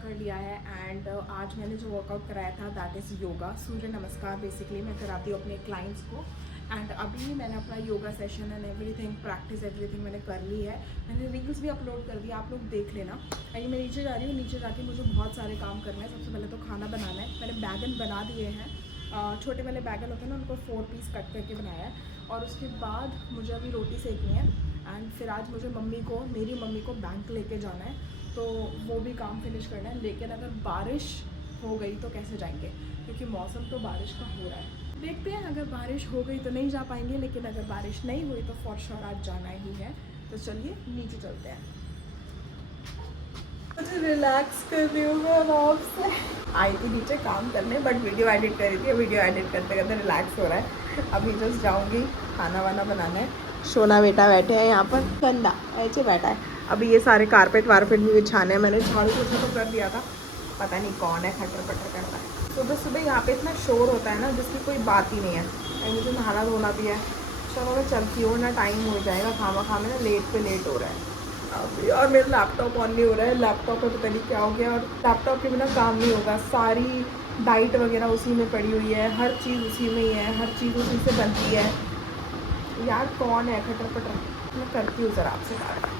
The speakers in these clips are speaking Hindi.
कर लिया है एंड आज मैंने जो वर्कआउट कराया था दैट इज़ योगा, सूर्य नमस्कार। बेसिकली मैं कराती हूँ अपने क्लाइंट्स को एंड अभी मैंने अपना yoga session and everything practice everything मैंने कर ली है। मैंने रील्स भी अपलोड कर दिया, आप लोग देख लेना। अभी मैं नीचे जा रही हूँ, नीचे जाके मुझे बहुत सारे काम करने हैं। सबसे पहले तो खाना बनाना है। मैंने बैगन बना दिए हैं, छोटे वाले बैगन होते हैं ना, उनको 4 पीस कट करके बनाया है। और उसके बाद मुझे अभी रोटी सेकनी है एंड फिर आज मुझे मेरी मम्मी को बैंक लेके जाना है, तो वो भी काम फिनिश करना है। लेकिन अगर बारिश हो गई तो कैसे जाएंगे, क्योंकि मौसम तो बारिश का हो रहा है। देखते हैं, अगर बारिश हो गई तो नहीं जा पाएंगे, लेकिन अगर बारिश नहीं हुई तो फॉर श्योर आज जाना ही है। तो चलिए नीचे चलते हैं। मुझे रिलैक्स कर रही हूँ मैं आराम से। आई थी नीचे काम करने बट वीडियो एडिट कर रही थी। वीडियो एडिट करते करते रिलैक्स हो रहा है। अभी जस्ट जाऊँगी, खाना वाना बनाना है। सोना बेटा बैठे हैं यहाँ पर, गंदा ऐसे बैठा है। अभी ये सारे कारपेट वारपेट भी बिछाने हैं। मैंने झाड़ू पोछा तो कर दिया था, पता नहीं कौन है खटर पटर करता है। सुबह सुबह यहाँ पे इतना शोर होता है ना जिसकी कोई बात ही नहीं है। और मुझे नहाना धोना भी है। चलो मैं चलती हूँ ना, टाइम हो जाएगा खामा खा में ना, लेट पे लेट हो रहा है अभी। और मेरा लैपटॉप ऑन नहीं हो रहा है, लैपटॉप पे पता नहीं क्या हो गया। और लैपटॉप के बिना काम नहीं होगा। सारी डाइट वगैरह उसी में पड़ी हुई है, हर चीज़ उसी में ही है, हर चीज़ उसी से बनती है। यार कौन है खटर पटर, मैं करती हूँ ज़रा आपसे बात।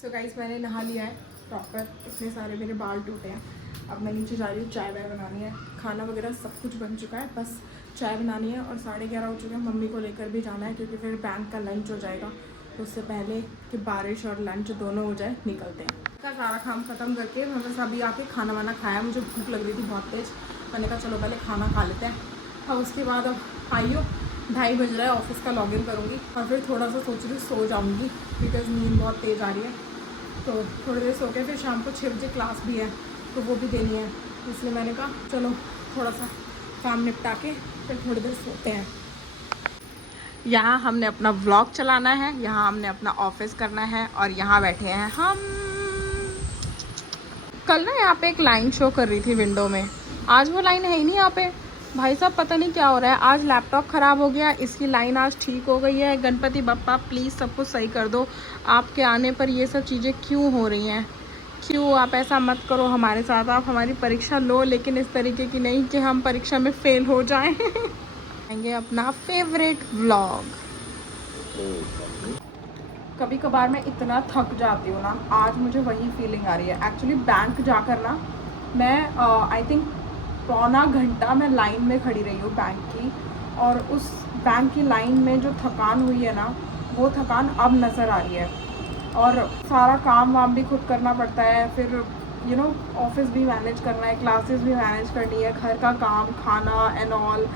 सो गाइस मैंने नहा लिया है प्रॉपर, इतने सारे मेरे बाल टूटे हैं। अब मैं नीचे जा रही हूँ, चाय वाय बनानी है। खाना वगैरह सब कुछ बन चुका है, बस चाय बनानी है। और 11:30 हो चुके हैं। मम्मी को लेकर भी जाना है क्योंकि फिर बैंक का लंच हो जाएगा। तो उससे पहले कि बारिश और लंच दोनों हो जाए निकलते हैं। का सारा काम ख़त्म करके मैं बस अभी आके खाना वाना खाया। मुझे भूख लग रही थी बहुत तेज़। मैंने कहा चलो पहले खाना खा लेते हैं। और उसके बाद अब आई हो 2:30 बज रहा है, ऑफिस का लॉगिन करूँगी और फिर थोड़ा सा सोच रही हूँ सो जाऊँगी बिकॉज़ नींद बहुत तेज़ आ रही है। तो थोड़ी देर सो के फिर शाम को 6 बजे क्लास भी है, तो वो भी देनी है। इसलिए मैंने कहा चलो थोड़ा सा काम निपटा के फिर थोड़ी देर सोते हैं। यहाँ हमने अपना व्लॉग चलाना है, यहाँ हमने अपना ऑफिस करना है और यहाँ बैठे हैं हम। कल ना यहाँ पे एक लाइन शो कर रही थी विंडो में, आज वो लाइन है ही नहीं यहाँ पे। भाई साहब पता नहीं क्या हो रहा है। आज लैपटॉप ख़राब हो गया, इसकी लाइन आज ठीक हो गई है। गणपति बप्पा प्लीज़ सब कुछ सही कर दो। आपके आने पर ये सब चीज़ें क्यों हो रही हैं? क्यों? आप ऐसा मत करो हमारे साथ। आप हमारी परीक्षा लो, लेकिन इस तरीके की नहीं कि हम परीक्षा में फ़ेल हो जाएं। आएंगे अपना फेवरेट व्लॉग। कभी कभार मैं इतना थक जाती हूँ ना, आज मुझे वही फीलिंग आ रही है। एक्चुअली बैंक जाकर ना मैं आई थिंक पौना घंटा मैं लाइन में खड़ी रही हूँ बैंक की। और उस बैंक की लाइन में जो थकान हुई है ना, वो थकान अब नज़र आ रही है। और सारा काम वाम भी खुद करना पड़ता है। फिर ऑफिस भी मैनेज करना है, क्लासेस भी मैनेज करनी है, घर का काम, खाना एंड ऑल,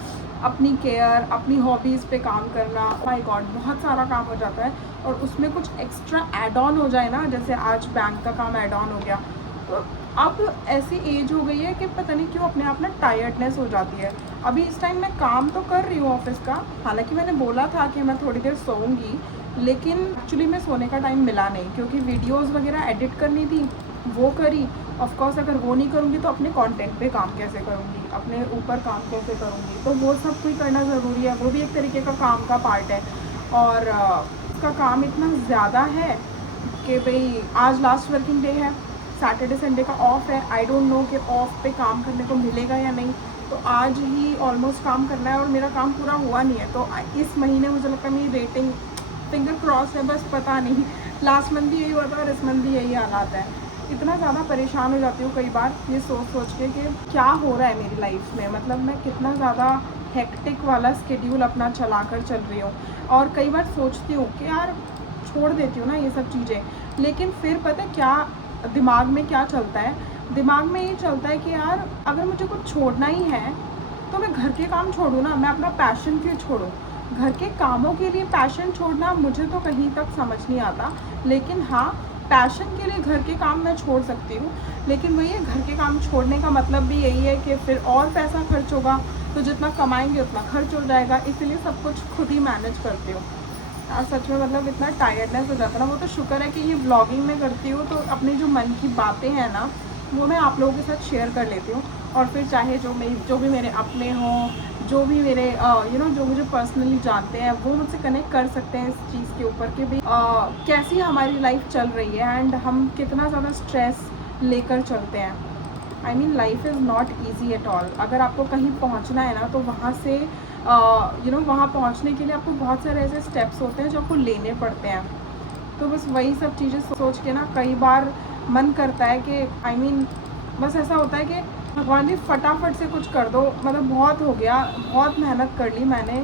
अपनी केयर, अपनी हॉबीज़ पे काम करना। माय गॉड बहुत सारा काम हो जाता है। और उसमें कुछ एक्स्ट्रा ऐड ऑन हो जाए ना, जैसे आज बैंक का काम ऐड ऑन हो गया, तो अब ऐसी एज हो गई है कि पता नहीं क्यों अपने आप ना टायर्डनेस हो जाती है। अभी इस टाइम मैं काम तो कर रही हूँ ऑफिस का, हालांकि मैंने बोला था कि मैं थोड़ी देर सोऊंगी, लेकिन एक्चुअली मैं सोने का टाइम मिला नहीं क्योंकि वीडियोस वगैरह एडिट करनी थी, वो करी। ऑफ कोर्स अगर वो नहीं करूँगी तो अपने कंटेंट पे काम कैसे करूँगी, अपने ऊपर काम कैसे करूँगी? तो वो सब कुछ करना ज़रूरी है, वो भी एक तरीके का काम का पार्ट है। और उसका काम इतना ज़्यादा है कि भाई आज लास्ट वर्किंग डे है, सैटरडे संडे का ऑफ है। आई डोंट नो कि ऑफ पे काम करने को मिलेगा या नहीं। तो आज ही ऑलमोस्ट काम करना है और मेरा काम पूरा हुआ नहीं है। तो इस महीने मुझे लगता है मेरी रेटिंग फिंगर क्रॉस है, बस पता नहीं। लास्ट मंथ भी यही हुआ था और इस मंथ भी यही हालात है। इतना ज़्यादा परेशान हो जाती हूँ कई बार ये सोच के कि क्या हो रहा है मेरी लाइफ में। मतलब मैं कितना ज़्यादा हेक्टिक वाला स्केड्यूल अपना चला कर चल रही हूँ। और कई बार सोचती हूँ कि यार छोड़ देती हूँ ना ये सब चीज़ें, लेकिन फिर पता है क्या दिमाग में क्या चलता है? दिमाग में ये चलता है कि यार अगर मुझे कुछ छोड़ना ही है तो मैं घर के काम छोड़ूँ ना, मैं अपना पैशन क्यों छोड़ूँ? घर के कामों के लिए पैशन छोड़ना मुझे तो कहीं तक समझ नहीं आता। लेकिन हाँ, पैशन के लिए घर के काम मैं छोड़ सकती हूँ, लेकिन वही है, घर के काम छोड़ने का मतलब भी यही है कि फिर और पैसा खर्च होगा, तो जितना कमाएंगे उतना खर्च हो जाएगा। इसलिए सब कुछ खुद ही मैनेज करती हूँ। सच में मतलब इतना टायर्डनेस हो जाता है ना। वो तो शुक्र है कि ये व्लॉगिंग में करती हूँ, तो अपनी जो मन की बातें हैं ना वो मैं आप लोगों के साथ शेयर कर लेती हूँ। और फिर चाहे जो भी मेरे अपने हों, जो भी मेरे जो मुझे पर्सनली जानते हैं, वो मुझसे कनेक्ट कर सकते हैं इस चीज़ के ऊपर कि भाई कैसी हमारी लाइफ चल रही है एंड हम कितना ज़्यादा स्ट्रेस लेकर चलते हैं। I mean life is not easy at all. अगर आपको कहीं पहुँचना है ना, तो वहाँ से वहाँ पहुँचने के लिए आपको बहुत सारे ऐसे स्टेप्स होते हैं जो आपको लेने पड़ते हैं। तो बस वही सब चीज़ें सोच के ना कई बार मन करता है कि बस ऐसा होता है कि भगवान जी फटाफट से कुछ कर दो, मतलब बहुत हो गया, बहुत मेहनत कर ली मैंने।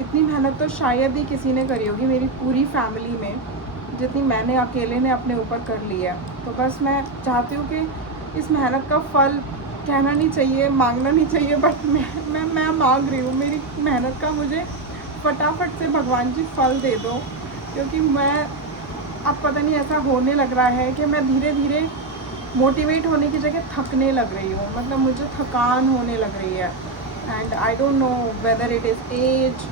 इतनी मेहनत तो शायद ही किसी ने करी होगी मेरी पूरी फैमिली में, जितनी मैंने अकेले ने अपने ऊपर कर ली है। तो बस मैं चाहती हूँ कि इस मेहनत का फल कहना नहीं चाहिए, मांगना नहीं चाहिए, बट मैं मांग रही हूँ। मेरी मेहनत का मुझे फटाफट से भगवान जी फल दे दो, क्योंकि अब पता नहीं ऐसा होने लग रहा है कि मैं धीरे धीरे मोटिवेट होने की जगह थकने लग रही हूँ। मतलब मुझे थकान होने लग रही है and I don't know whether it is age,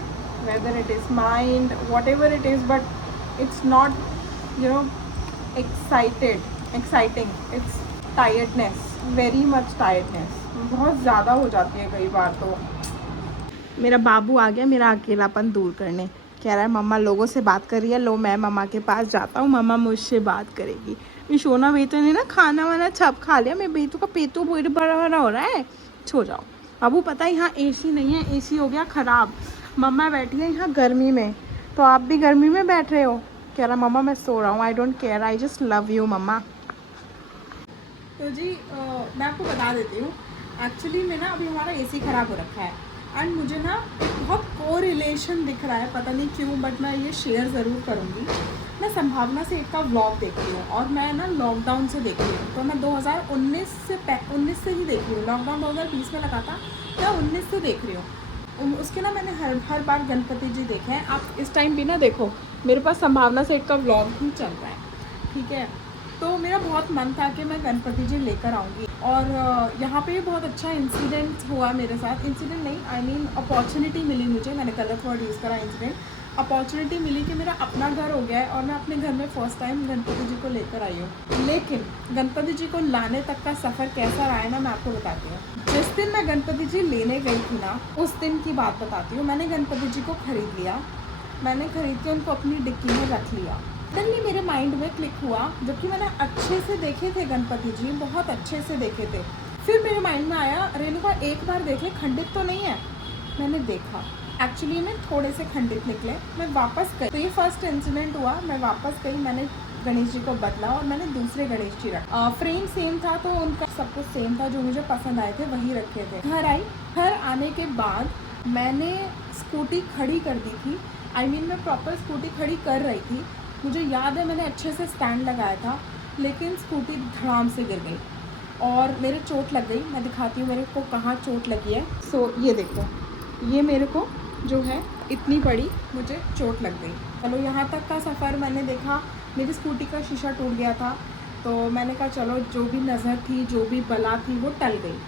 whether it is mind, whatever it is, but it's not exciting, it's tiredness, very much tiredness बहुत ज़्यादा हो जाती है कई बार। तो मेरा बाबू आ गया मेरा अकेलापन दूर करने, कह रहा है मम्मा लोगों से बात कर रही है, लो मैं मम्मा के पास जाता हूँ, मम्मा मुझसे बात करेगी। मैं सोना बेटू ने ना खाना वाना छप खा लिया, मेरे बेटू का पेटू बड़ा बड़ा हो रहा है, छो जाओ। बाबू पता है यहाँ एसी नहीं है, एसी हो गया ख़राब, मम्मा बैठी है यहाँ गर्मी में, तो आप भी गर्मी में बैठ रहे हो। कह रहा मम्मा मैं सो रहा हूँ, I don't care, I just love you mamma. तो जी मैं आपको बता देती हूँ, एक्चुअली में ना अभी हमारा एसी ख़राब हो रखा है एंड मुझे ना बहुत कोरिलेशन दिख रहा है, पता नहीं क्यों, बट मैं ये शेयर ज़रूर करूँगी। मैं संभावना से एक का व्लॉग देख रही हूँ और मैं ना लॉकडाउन से देख रही हूँ, तो मैं 2019 से ही देख रही हूँ। लॉकडाउन 2020 में लगा था, मैं 19 से देख रही हूँ। उसके ना मैंने हर बार गणपति जी देखे हैं। आप इस टाइम भी ना देखो, मेरे पास संभावना से एक का व्लॉग ही चल रहा है, ठीक है। तो मेरा बहुत मन था कि मैं गणपति जी लेकर आऊँगी और यहाँ पे बहुत अच्छा इंसिडेंट हुआ मेरे साथ। इंसिडेंट नहीं, आई मीन अपॉर्चुनिटी मिली मुझे, मैंने गलत वर्ड यूज़ करा, इंसिडेंट। अपॉर्चुनिटी मिली कि मेरा अपना घर हो गया है और मैं अपने घर में फ़र्स्ट टाइम गणपति जी को लेकर आई हूँ। लेकिन गणपति जी को लाने तक का सफ़र कैसा रहा है ना, मैं आपको बताती हूँ। जिस दिन मैं गणपति जी लेने गई थी ना, उस दिन की बात बताती हूँ। मैंने गणपति जी को ख़रीद लिया, मैंने ख़रीद के उनको अपनी डिक्की में रख लिया। सडनली मेरे माइंड में क्लिक हुआ, जबकि मैंने अच्छे से देखे थे गणपति जी, बहुत अच्छे से देखे थे। फिर मेरे माइंड में आया, रेणुका एक बार देख ले, खंडित तो नहीं है। मैंने देखा, एक्चुअली में थोड़े से खंडित निकले। मैं वापस गई, तो ये फर्स्ट इंसिडेंट हुआ। मैं वापस गई, मैंने गणेश जी को बदला और मैंने दूसरे गणेश जी रखा। फ्रेम सेम था, तो उनका सब कुछ सेम था, जो मुझे पसंद आए थे वही रखे थे। घर आई, घर आने के बाद मैंने स्कूटी खड़ी कर दी थी। आई मीन मैं प्रॉपर स्कूटी खड़ी कर रही थी। मुझे याद है मैंने अच्छे से स्टैंड लगाया था, लेकिन स्कूटी धड़ाम से गिर गई और मेरे चोट लग गई। मैं दिखाती हूँ मेरे को कहाँ चोट लगी है। ये देखो, ये मेरे को जो है इतनी बड़ी मुझे चोट लग गई। चलो यहाँ तक का सफ़र मैंने देखा, मेरी स्कूटी का शीशा टूट गया था, तो मैंने कहा चलो जो भी नज़र थी, जो भी बला थी, वो टल गई।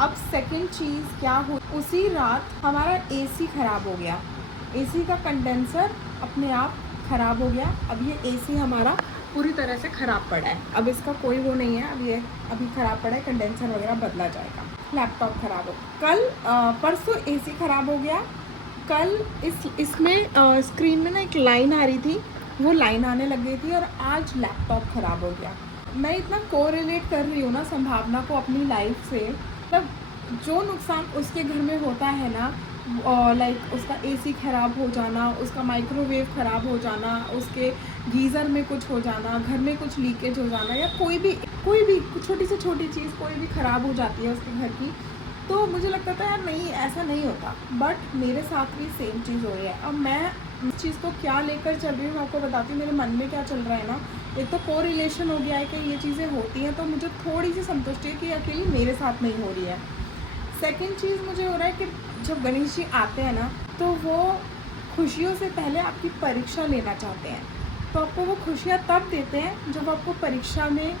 अब सेकंड चीज़ क्या हुई, उसी रात हमारा एसी ख़राब हो गया। एसी का कंडेंसर अपने आप ख़राब हो गया। अब ये एसी हमारा पूरी तरह से ख़राब पड़ा है, अब इसका कोई वो नहीं है, अब ये अभी ख़राब पड़ा है, कंडेंसर वगैरह बदला जाएगा। लैपटॉप ख़राब हो, कल परसों एसी ख़राब हो गया। कल इसमें स्क्रीन में ना एक लाइन आ रही थी, वो लाइन आने लग गई थी और आज लैपटॉप ख़राब हो गया। मैं इतना कोरिलेट कर रही हूँ ना संभावना को अपनी लाइफ से, तब जो नुकसान उसके घर में होता है ना, लाइक उसका एसी ख़राब हो जाना, उसका माइक्रोवेव ख़राब हो जाना, उसके गीज़र में कुछ हो जाना, घर में कुछ लीकेज हो जाना, या कोई भी छोटी से छोटी चीज़ कोई भी ख़राब हो जाती है उसके घर की, तो मुझे लगता था यार नहीं, ऐसा नहीं होता, बट मेरे साथ भी सेम चीज़ हो रही है। अब मैं इस चीज़ को क्या लेकर चल रही हूँ, मैं आपको बताती हूँ। मेरे मन में क्या चल रहा है ना, एक तो कोरिलेशन हो गया है कि ये चीज़ें होती हैं, तो मुझे थोड़ी सी संतुष्टि है कि अकेली मेरे साथ नहीं हो रही है। सेकंड चीज़ मुझे हो रहा है कि जब गणेश जी आते हैं ना, तो वो खुशियों से पहले आपकी परीक्षा लेना चाहते हैं। तो आपको वो खुशियाँ तब देते हैं जब आपको परीक्षा में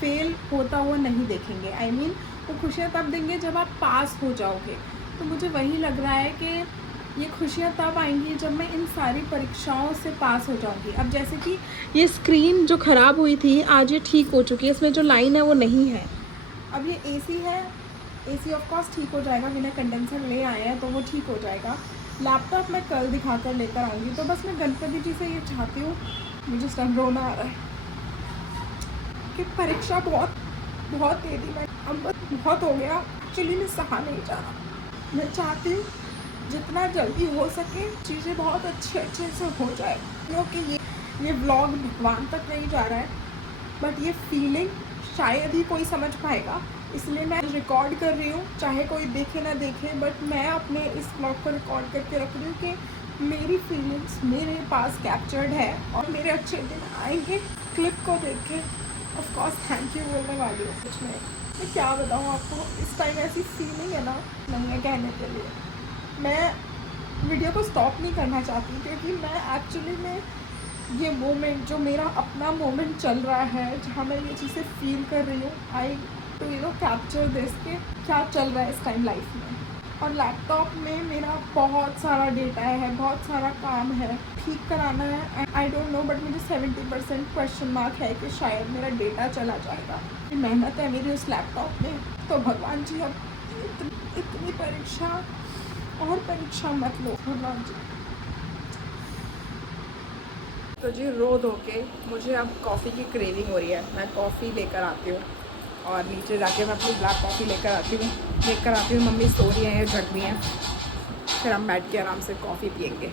फेल होता हुआ नहीं देखेंगे। आई मीन वो खुशियाँ तब देंगे जब आप पास हो जाओगे। तो मुझे वही लग रहा है कि ये खुशियाँ तब आएंगी जब मैं इन सारी परीक्षाओं से पास हो जाऊंगी। अब जैसे कि ये स्क्रीन जो ख़राब हुई थी, आज ये ठीक हो चुकी है, इसमें जो लाइन है वो नहीं है। अब ये एसी है, एसी ऑफ कोर्स ठीक हो जाएगा, बिना कंडेंसर ले आए हैं तो वो ठीक हो जाएगा। लैपटॉप मैं कल दिखाकर लेकर आऊँगी। तो बस मैं गणपति जी से ये चाहती हूँ, मुझे इस टाइम रोना आ रहा है कि परीक्षा बहुत दे दी मैं, अब बस बहुत हो गया। एक्चुअली मैं सहा नहीं जा रहा। मैं चाहती हूँ जितना जल्दी हो सके चीज़ें बहुत अच्छे से हो जाए, क्योंकि ये व्लॉग भगवान तक नहीं जा रहा है, बट ये फीलिंग शायद ही कोई समझ पाएगा, इसलिए मैं रिकॉर्ड कर रही हूँ। चाहे कोई देखे ना देखे, बट मैं अपने इस व्लॉग को रिकॉर्ड करके रख रही हूँ कि मेरी फीलिंग्स मेरे पास कैप्चर्ड है और मेरे अच्छे दिन आएंगे। क्लिप को देख के ऑफ कोर्स थैंक यू बोलने वाली हूँ। कुछ मैं क्या बताऊँ आपको, इस टाइम ऐसी फीलिंग है ना, नहीं है कहने के लिए। मैं वीडियो को स्टॉप नहीं करना चाहती, क्योंकि मैं एक्चुअली में ये मोमेंट जो मेरा अपना मोमेंट चल रहा है, जहाँ मैं ये चीज़ें फील कर रही हूँ, आई टू कैप्चर दिस के क्या चल रहा है इस टाइम लाइफ में। और लैपटॉप में मेरा बहुत सारा डेटा है, बहुत सारा काम है, ठीक कराना है। आई डोंट नो, बट मुझे 70% क्वेश्चन मार्क है कि शायद मेरा डेटा चला जाएगा। मेहनत है मेरी उस लैपटॉप में। तो भगवान जी अब इतनी परीक्षा और परीक्षा मत लो भगवान जी। तो जी रो धो के मुझे अब कॉफ़ी की क्रेविंग हो रही है। मैं कॉफ़ी लेकर आती हूँ और नीचे जाके मैं अपनी ब्लैक कॉफ़ी लेकर आती हूँ। मम्मी सो रही हैं, जग रही हैं, फिर हम बैठ के आराम से कॉफ़ी पियेंगे।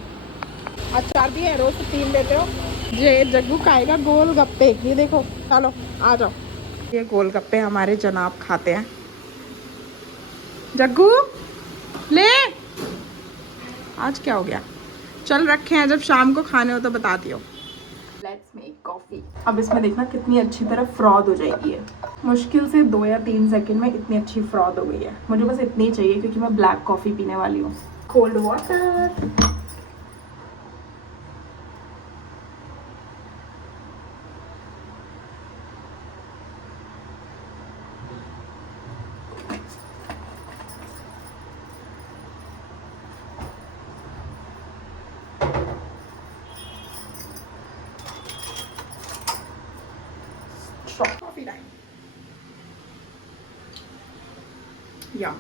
अचार भी है, रोज़ 3 लेते हो। ये जग्गू खाएगा गोल गप्पे, ये देखो, चलो आ जाओ। ये गोल गप्पे हमारे जनाब खाते हैं। जग्गू ले, आज क्या हो गया? चल रखे हैं, जब शाम को खाने हो तो बता दियो। Let's make coffee. अब इसमें देखना कितनी अच्छी तरह फ्रॉद हो जाएगी है। मुश्किल से 2 या 3 सेकंड में इतनी अच्छी फ्रॉद हो गई है। मुझे बस इतनी चाहिए, क्योंकि मैं ब्लैक कॉफ़ी पीने वाली हूँ। Cold water, coffee time. या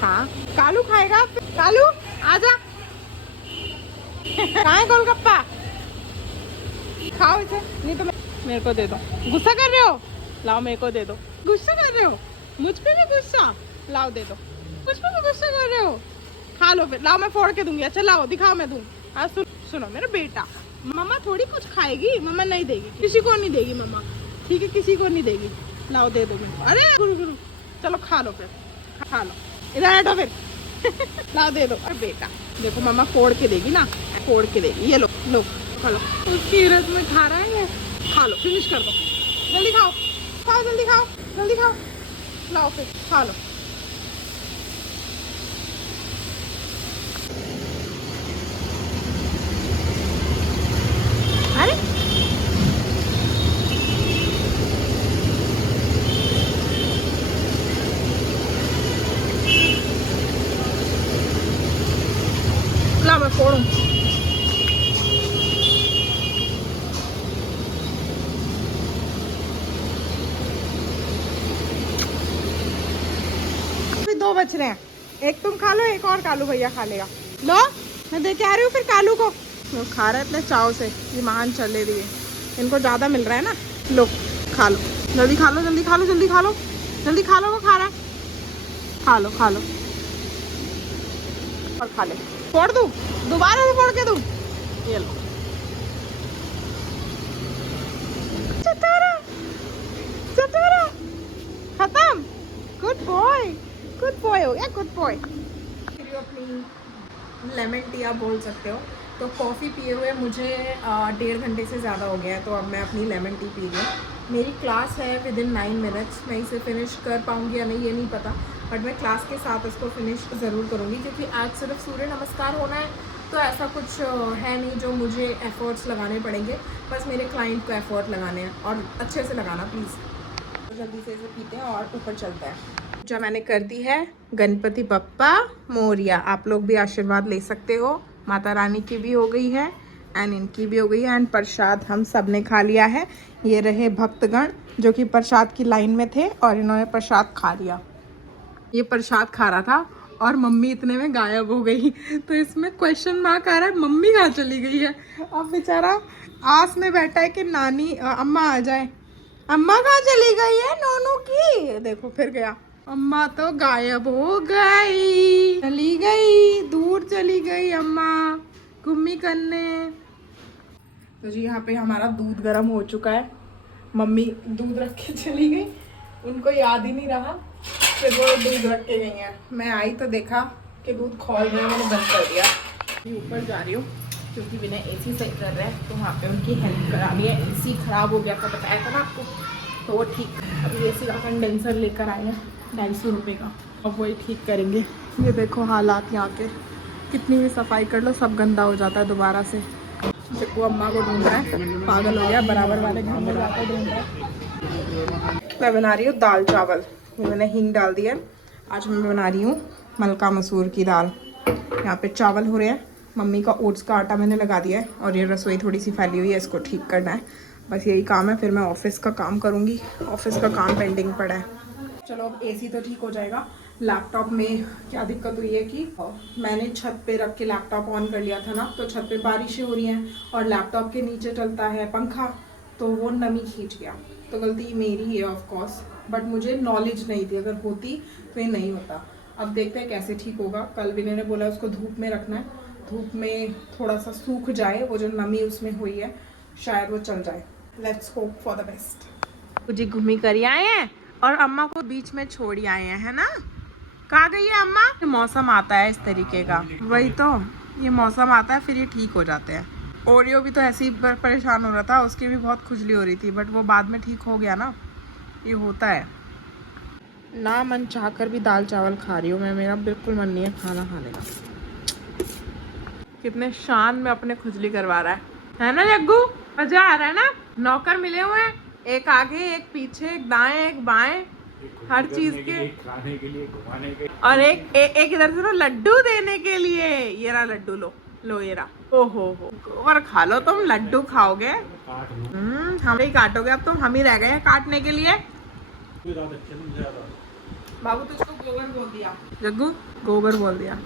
हाँ, कालू खाएगा। कालू आजा, कहाँ है गोलगप्पा? खाओ इसे, नहीं तो मेरे को दे दो। गुस्सा कर रहे हो? लाओ मेरे को दे दो। गुस्सा कर रहे हो? मुझ पे भी गुस्सा? लाओ दे दो। मुझ पे भी गुस्सा कर रहे हो? खा लो फिर। लाओ मैं फोड़ के दूंगी। अच्छा लाओ, दिखाओ, मैं दूँ। आज सुनो मेरा बेटा, मम्मा थोड़ी कुछ खाएगी, मम्मा नहीं देगी, किसी को नहीं देगी मम्मा, ठीक है? किसी को नहीं देगी। लाओ दे दो मेरे को। अरे गुरु गुरु, चलो खा लो फिर, खा लो। इधर हटो फिर। लाओ दे दो। अरे बेटा देखो, मम्मा फोड़ के देगी ना, फोड़ के देगी। ये लो लो, खा लो। उसकी रस में खा रहा है, खा लो, फिनिश कर दो। जल्दी खाओ, खाओ जल्दी, खाओ जल्दी, खाओ। लाओ फिर खा लो। अरे ला मैं फोड़ूं। अभी 2 बच रहे हैं, एक तुम खा लो, एक और कालू भैया खा लेगा। लो मैं दे के आ रही हूँ फिर कालू को। वो खा रहा है इतने चाव से, ये महान चले रही है, इनको ज़्यादा मिल रहा है ना। लो खा लो, जल्दी खा लो, जल्दी खा लो, जल्दी खा लो, जल्दी खा लो। वो खा रहा है, खा लो खा लो और खा ले। फोड़ दूँ, दोबारा भी फोड़ के दूँ? ये लो, चटोरा चटोरा, खत्म। गुड बॉय, गुड बॉय हो गया, गुड बॉय। अपनी लेमन टी आप बोल सकते हो। तो कॉफ़ी पिए हुए मुझे 1.5 घंटे से ज़्यादा हो गया है, तो अब मैं अपनी लेमन टी पी रही हूँ। मेरी क्लास है विदिन 9 मिनट्स। मैं इसे फिनिश कर पाऊँगी या नहीं ये नहीं पता, बट मैं क्लास के साथ इसको फिनिश ज़रूर करूँगी, क्योंकि आज सिर्फ सूर्य नमस्कार होना है, तो ऐसा कुछ है नहीं जो मुझे एफ़र्ट्स लगाने पड़ेंगे। बस मेरे क्लाइंट को एफ़र्ट लगाने हैं, और अच्छे से लगाना प्लीज़। तो जल्दी से इसे पीते हैं और ऊपर चलते हैं। जो मैंने कर दी है, गणपति बप्पा मोरिया। आप लोग भी आशीर्वाद ले सकते हो। माता रानी की भी हो गई है, एंड इनकी भी हो गई है। एंड प्रसाद हम सब ने खा लिया है। ये रहे भक्तगण जो कि प्रसाद की लाइन में थे और इन्होंने प्रसाद खा लिया। ये प्रसाद खा रहा था और मम्मी इतने में गायब हो गई। तो इसमें क्वेश्चन मार्क आ रहा है मम्मी कहाँ चली गई है। अब बेचारा आस में बैठा है कि नानी अम्मा आ जाए। अम्मा कहाँ चली गई है नोनू की? देखो फिर गया। अम्मा तो गायब हो गई, चली गई, दूर चली गई अम्मा घूमी करने। तो जी यहाँ पे हमारा दूध गर्म हो चुका है। मम्मी दूध रख के चली गई, उनको याद ही नहीं रहा, फिर वो दूध रख के गई हैं। मैं आई तो देखा कि दूध खोल रहे हैं, मैंने बंद कर दिया। ऊपर जा रही हूँ क्योंकि बिना एसी सही कर रहे हैं, तो वहाँ पे उनकी हेल्प करा ली है। एसी ख़राब हो गया था, बताया था ना आपको, तो वो ठीक। अभी एसी का कंडेंसर लेकर आए हैं 250 रुपये का, अब वही ठीक करेंगे। ये देखो हालात यहाँ के, कितनी भी सफाई कर लो सब गंदा हो जाता है दोबारा से। वो अम्मा को ढूंढ रहा है, पागल हो गया, बराबर वाले घर में जाकर ढूंढ रहा है। मैं बना रही हूँ दाल चावल, मैंने हींग डाल दिया। आज मैं बना रही हूँ मलका मसूर की दाल। यहाँ पे चावल हो रहे हैं, मम्मी का ओट्स का आटा मैंने लगा दिया है और ये रसोई थोड़ी सी फैली हुई है, इसको ठीक करना है। बस यही काम है, फिर मैं ऑफिस का काम करूँगी। ऑफिस का काम पेंडिंग पड़ा है। चलो अब एसी तो ठीक हो जाएगा। लैपटॉप में क्या दिक्कत हुई है कि मैंने छत पे रख के लैपटॉप ऑन कर लिया था ना, तो छत पे बारिशें हो रही हैं और लैपटॉप के नीचे चलता है पंखा, तो वो नमी खींच गया। तो गलती मेरी है ऑफ कोर्स, बट मुझे नॉलेज नहीं थी, अगर होती तो ये नहीं होता। अब देखते हैं कैसे ठीक होगा। कल विनय ने बोला उसको धूप में रखना है, धूप में थोड़ा सा सूख जाए वो जो नमी उसमें हुई है, शायद वो चल जाए। Let's hope for the best. जी घूमी कर आए हैं और अम्मा को बीच में छोड़ आए हैं, है ना? कहाँ गई है अम्मा? ये मौसम आता है इस तरीके का, वही तो, ये मौसम आता है फिर ये ठीक हो जाते हैं। ओरियो भी तो ऐसे ही परेशान हो रहा था, उसकी भी बहुत खुजली हो रही थी, बट वो बाद में ठीक हो गया ना, ये होता है ना। मन चाह कर भी दाल चावल खा रही हूँ मैं, मेरा बिल्कुल मन नहीं है खाना खाने का। कितने शान में अपने खुजली करवा रहा है ना जग्गू? मजा आ रहा है ना? नौकर मिले हुए हैं, एक आगे एक पीछे, एक दाएं एक बाएं, हर चीज के, खाने के लिए, घुमाने के, और एक इधर से लड्डू देने के लिए। ये रहा लड्डू, लो ये रहा। ओहो हो, गोबर खा लो तुम, लड्डू खाओगे। हम ही काटोगे अब तुम, हम ही रह गए हैं काटने के लिए। बाबू तुझको गोबर बोल दिया, जग्गू गोबर बोल दिया।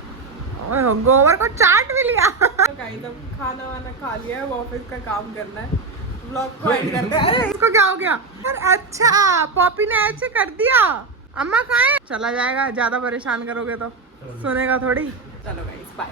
ओए हो, गोबर को चाट भी लिया। तो खाना वाना खा लिया है, वो ऑफिस का काम करना है, ब्लॉग को एंड करते हैं। अरे इसको क्या हो गया? अच्छा पॉपी ने ऐसे कर दिया। अम्मा कहाँ है? चला जाएगा, ज्यादा परेशान करोगे तो सुनेगा थोड़ी। चलो गाइस बाय।